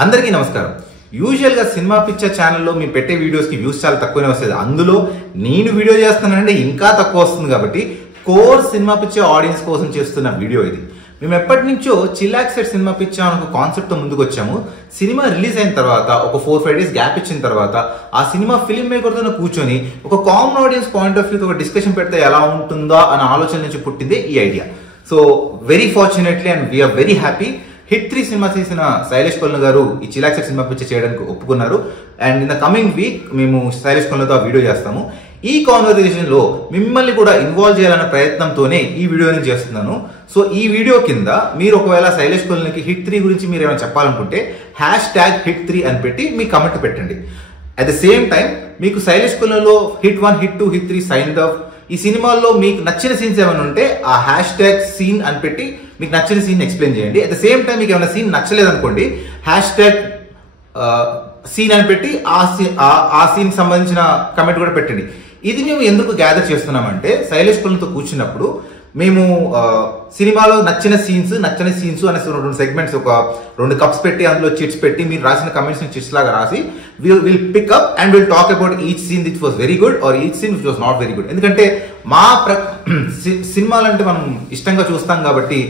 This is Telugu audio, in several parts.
అందరికీ నమస్కారం. యూజువల్ గా సినిమా పిక్చర్ ఛానల్లో మీ పెట్టే వీడియోస్ కి వ్యూస్ చాలా తక్కువనే వస్తుంది. అందులో నేను వీడియో చేస్తున్నానంటే ఇంకా తక్కువ వస్తుంది. కాబట్టి కోర్ సినిమా పిక్చర్ ఆడియన్స్ కోసం చేస్తున్న వీడియో ఇది. మేము ఎప్పటి నుంచో చిలాక్స్ సెట్ సినిమా పిక్చర్ అనే కాన్సెప్ట్ తో ముందుకు వచ్చాము. సినిమా రిలీజ్ అయిన తర్వాత ఒక 4-5 డేస్ గ్యాప్ ఇచ్చిన తర్వాత ఆ సినిమా ఫిల్మ్ మేకర్ తో కూర్చొని ఒక common audience point of view ఒక డిస్కషన్ పెడితే ఎలా ఉంటుందో అనే ఆలోచన నుంచి పుట్టిందే ఈ idea. So very fortunately and we are very happy hit 3 cinema చేసిన శైలేష్ కొల్లు గారు ఈ చిలాక్స్ సెట్ సినిమా పిక్చర్ చేయడానికి ఒప్పుకున్నారు. And in the coming week మేము శైలేష్ కొల్లుతో ఆ వీడియో చేస్తాము. ఈ కాన్వర్సేషన్ లో మిమ్మల్ని కూడా ఇన్వాల్వ్ చేయాలన్న ప్రయత్నంతోనే ఈ వీడియోని చేస్తున్నాను. సో ఈ వీడియో కింద మీరు ఒకవేళ శైలేష్ కొల్లుకి హిట్ 3 గురించి మీరు ఏమైనా చెప్పాలనుకుంటే #HIT3 అని పెట్టి మీ కమెంట్ పెట్టండి. అట్ ద సేమ్ టైం మీకు శైలేష్ కొల్లులో hit 1, hit 2, hit 3 sign off ఈ సినిమాల్లో మీకు నచ్చిన సీన్స్ ఏమైనా ఉంటే ఆ #సీన్ అని పెట్టి మీకు నచ్చిన సీన్ ఎక్స్ప్లెయిన్ చేయండి. అట్ ద సేమ్ టైం మీకు ఏమైనా సీన్ నచ్చలేదు అనుకోండి #సీన్ అని పెట్టి ఆ సీన్ సంబంధించిన కమెంట్ కూడా పెట్టండి. ఇది మేము ఎందుకు గ్యాదర్ చేస్తున్నామంటే శైలేష్ కొల్లుతో కూర్చున్నప్పుడు మేము సినిమాలో నచ్చిన సీన్స్ అనే 2 సెగ్మెంట్స్ ఒక 2 కప్స్ పెట్టి అందులో చిట్స్ పెట్టి మీరు రాసిన కమెంట్స్ చిట్స్ లాగా రాసి will pick up and will talk about each scene which was very good or each scene which was not very good. ఎందుకంటే మా సినిమాలంటే మనం ఇష్టంగా చూస్తాం కాబట్టి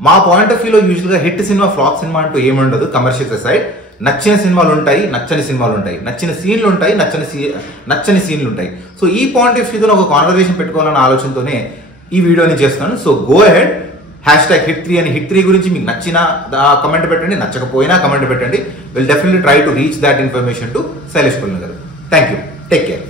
మా పాయింట్ ఆఫ్ వ్యూలో యూజువల్గా హిట్ సినిమా ఫ్లాప్ సినిమా అంటూ ఏముండదు. కమర్షియల్ సైడ్ నచ్చిన సినిమాలు ఉంటాయి, నచ్చని సినిమాలు ఉంటాయి, నచ్చిన సీన్లు ఉంటాయి, నచ్చని సీన్లు ఉంటాయి. సో ఈ పాయింట్ ఆఫ్ వ్యూతో ఒక కాన్వర్సేషన్ పెట్టుకోవాలన్న ఆలోచనతోనే ఈ వీడియోని చేస్తున్నాను. సో గో అహెడ్ #HIT3 అని హిట్ 3 గురించి మీకు నచ్చిన కమెంట్ పెట్టండి, నచ్చకపోయినా కమెంట్ పెట్టండి. Will definitely try to reach that information to Sailesh Kolanu garu. Thank you. Take care.